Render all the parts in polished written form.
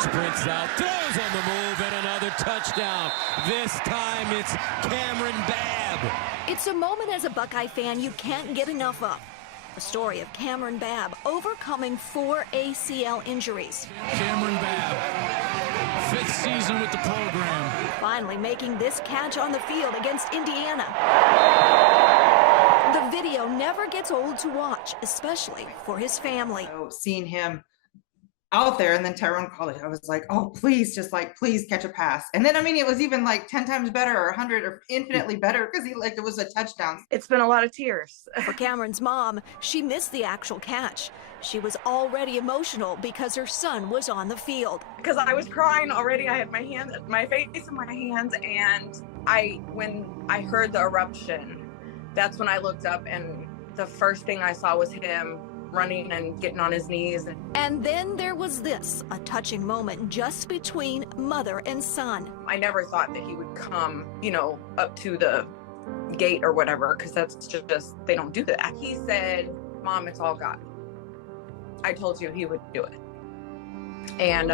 sprints out, throws on the move, and another touchdown. This time it's Cameron Babb. It's a moment as a Buckeye fan you can't get enough of. The story of Cameron Babb overcoming 4 ACL injuries. Cameron Babb, 5th season with the program. Finally making this catch on the field against Indiana. The video never gets old to watch, especially for his family. So seeing him out there, and then Tyrone called it, I was like, oh, please, just like, please catch a pass. And then, I mean, it was even like 10 times better or 100 or infinitely better because it was a touchdown. It's been a lot of tears. For Cameron's mom, she missed the actual catch. She was already emotional because her son was on the field. Because I was crying already. I had my face in my hands, and when I heard the eruption, that's when I looked up, and the first thing I saw was him running and getting on his knees. And then there was this, a touching moment just between mother and son. I never thought that he would come, up to the gate or whatever, because that's just, they don't do that. He said, Mom, it's all God. I told you he would do it. And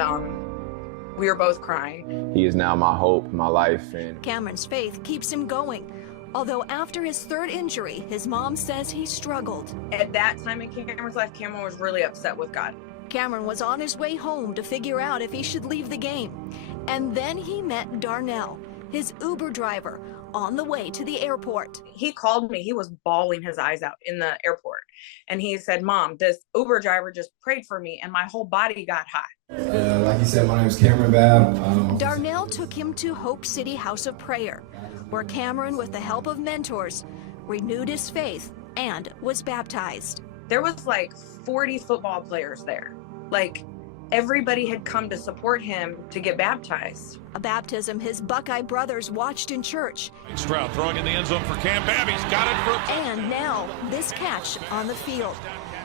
we were both crying. He is now my hope, my life. And Cameron's faith keeps him going. Although after his 3rd injury, his mom says he struggled. At that time in Cameron's life, Cameron was really upset with God. Cameron was on his way home to figure out if he should leave the game. And then he met Darnell, his Uber driver, on the way to the airport. He called me. He was bawling his eyes out in the airport. And he said, Mom, this Uber driver just prayed for me and my whole body got hot. like you said, my name is Cameron Babb. Darnell took him to Hope City House of Prayer, where Cameron, with the help of mentors, renewed his faith and was baptized. There was like 40 football players there. Like, everybody had come to support him to get baptized. A baptism his Buckeye brothers watched in church. Stroud throwing in the end zone for Cam Babb. He's got it for a And now, this catch on the field.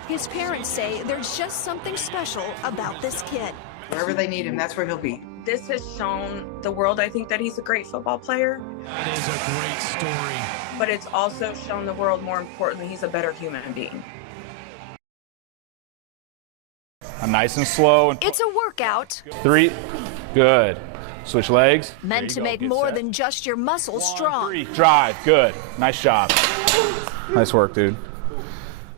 His parents say there's just something special about this kid. Wherever they need him, that's where he'll be. This has shown the world, I think, that he's a great football player. It is a great story. But it's also shown the world, more importantly, he's a better human being. I'm nice and slow. It's a workout 3, good. Switch legs. meant to make more than just your muscles strong, 3, drive, good. Nice job. Nice work, dude.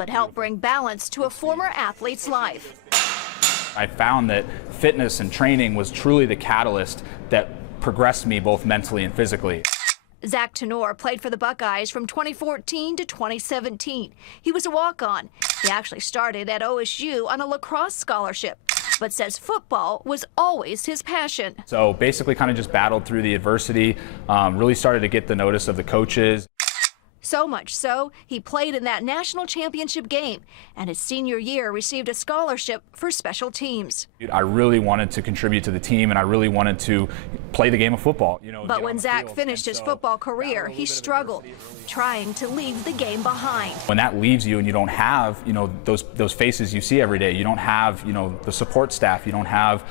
but help bring balance to a former athlete's life. I found that fitness and training was truly the catalyst that progressed me both mentally and physically. Zach Tenor played for the Buckeyes from 2014 to 2017. He was a walk-on. He actually started at OSU on a lacrosse scholarship, but says football was always his passion. So basically kind of just battled through the adversity, really started to get the notice of the coaches. So much so, he played in that national championship game, and his senior year received a scholarship for special teams. I really wanted to contribute to the team, and I really wanted to play the game of football. But when Zach finished his football career, he struggled, trying to leave the game behind. When that leaves you and you don't have, those faces you see every day, you don't have, the support staff, you don't have,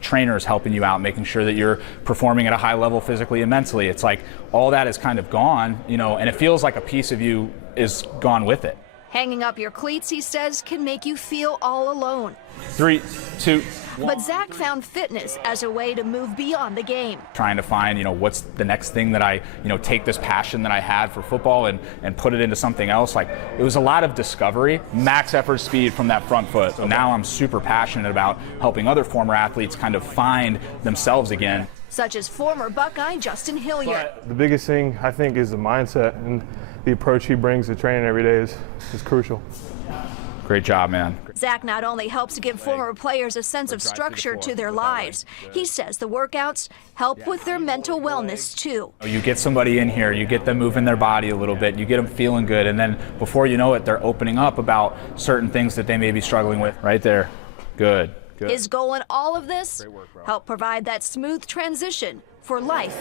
trainers helping you out, making sure that you're performing at a high level physically and mentally. It's like all that is kind of gone, and it feels like a piece of you is gone with it. Hanging up your cleats, he says, can make you feel all alone. 3, 2, 1. But Zach found fitness as a way to move beyond the game. Trying to find, what's the next thing that I, take this passion that I had for football and put it into something else. Like, it was a lot of discovery, max effort speed from that front foot. So now I'm super passionate about helping other former athletes kind of find themselves again. Such as former Buckeye Justin Hilliard. The biggest thing, I think, is the mindset, and the approach he brings to training every day is crucial. Great job, man. Zach not only helps give former players a sense of structure to their lives, he says the workouts help with their mental wellness too. You get somebody in here, you get them moving their body a little bit, you get them feeling good, and then before you know it, they're opening up about certain things that they may be struggling with. Right there. Good. Good. His goal in all of this, help provide that smooth transition for life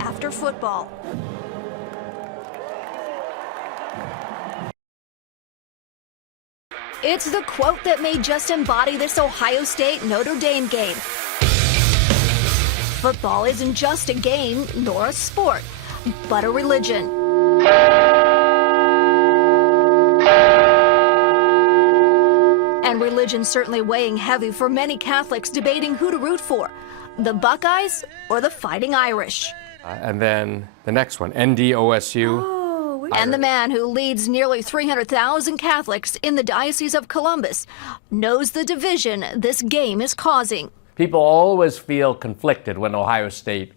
after football. It's the quote that may just embody this Ohio State-Notre Dame game. Football isn't just a game nor a sport, but a religion. And religion religion certainly weighing heavy for many Catholics debating who to root for, the Buckeyes or the Fighting Irish. And then the next one, NDOSU. And the man who leads nearly 300,000 Catholics in the Diocese of Columbus knows the division this game is causing. People always feel conflicted when Ohio State,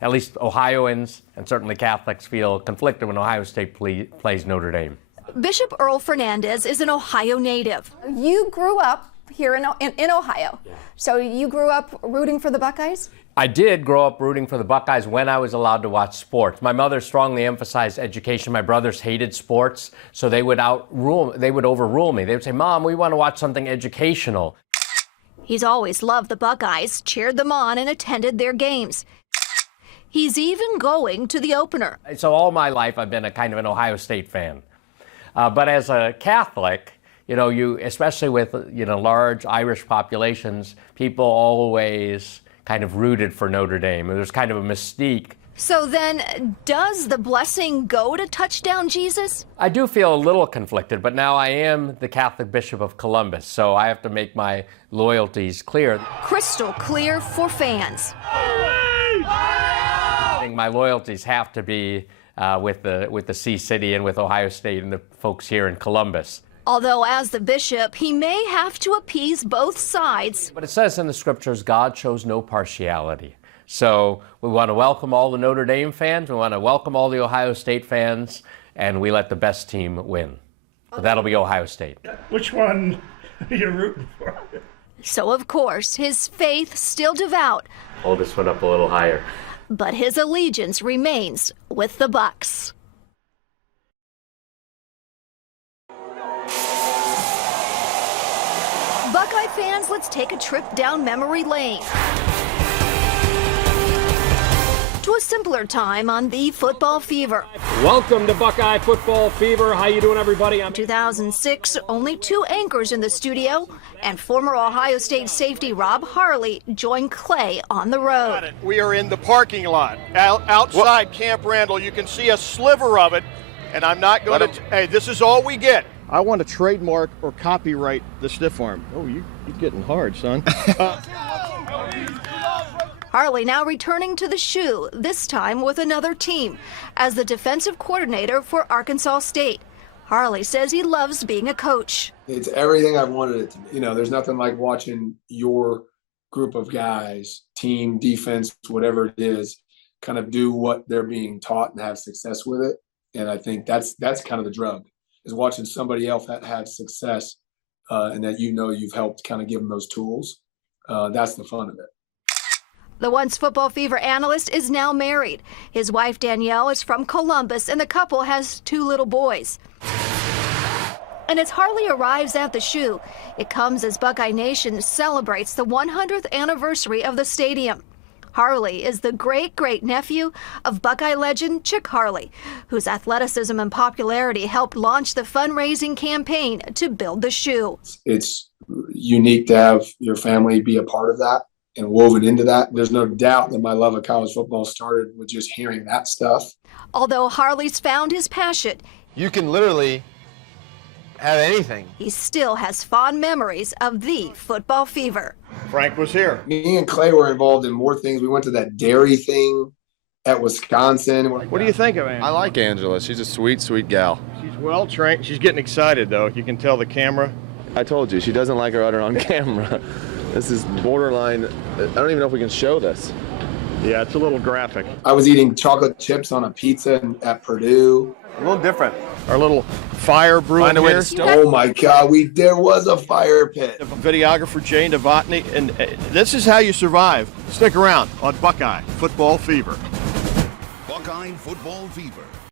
at least Ohioans and certainly Catholics, feel conflicted when Ohio State plays Notre Dame. Bishop Earl Fernandez is an Ohio native. You grew up here in Ohio, so you grew up rooting for the Buckeyes? I did grow up rooting for the Buckeyes when I was allowed to watch sports. My mother strongly emphasized education. My brothers hated sports, so they would overrule me. They would say, "Mom, we want to watch something educational." He's always loved the Buckeyes, cheered them on, and attended their games. He's even going to the opener. So all my life I've been a kind of an Ohio State fan. But as a Catholic, you especially with large Irish populations, people always kind of rooted for Notre Dame. There's kind of a mystique. So then, does the blessing go to Touchdown Jesus? I do feel a little conflicted, but now I am the Catholic Bishop of Columbus, so I have to make my loyalties clear. Crystal clear for fans. I think my loyalties have to be with the Sea City and with Ohio State and the folks here in Columbus. Although as the bishop, he may have to appease both sides. But it says in the scriptures, God shows no partiality. So we want to welcome all the Notre Dame fans, we want to welcome all the Ohio State fans, and we let the best team win. So that'll be Ohio State. Which one are you rooting for? So of course, his faith still devout. Hold this one up a little higher. But his allegiance remains with the Bucks. Buckeye fans, let's take a trip down memory lane to a simpler time on the Football Fever. Welcome to Buckeye Football Fever. How you doing, everybody? In 2006, only two anchors in the studio, and former Ohio State safety Rob Harley joined Clay on the road. We are in the parking lot outside Camp Randall. You can see a sliver of it, and I'm not going to. Hey, this is all we get. I want to trademark or copyright the stiff arm. Oh, you're getting hard, son. Harley now returning to the shoe, this time with another team, as the defensive coordinator for Arkansas State. Harley says he loves being a coach. It's everything I've wanted it to be. There's nothing like watching your group of guys, team, defense, whatever it is, kind of do what they're being taught and have success with it. And I think that's kind of the drug, is watching somebody else have success and that you've helped kind of give them those tools. That's the fun of it. The once Football Fever analyst is now married. His wife Danielle is from Columbus, and the couple has two little boys. And as Harley arrives at the shoe, it comes as Buckeye Nation celebrates the 100th anniversary of the stadium. Harley is the great-great-nephew of Buckeye legend Chick Harley, whose athleticism and popularity helped launch the fundraising campaign to build the shoe. It's unique to have your family be a part of that and woven into that. There's no doubt that my love of college football started with just hearing that stuff. Although Harley's found his passion, you can literally have anything. He still has fond memories of the Football Fever. Frank was here. Me and Clay were involved in more things. We went to that dairy thing at Wisconsin. What do you think of Angela? I like Angela. She's a sweet, sweet gal. She's well trained. She's getting excited, though. You can tell the camera. I told you, she doesn't like her udder on camera. This is borderline. I don't even know if we can show this. Yeah, it's a little graphic. I was eating chocolate chips on a pizza at Purdue. A little different. Our little fire brewing here. Oh my God, there was a fire pit. Videographer Jay Novotny, and this is how you survive. Stick around on Buckeye Football Fever. Buckeye Football Fever.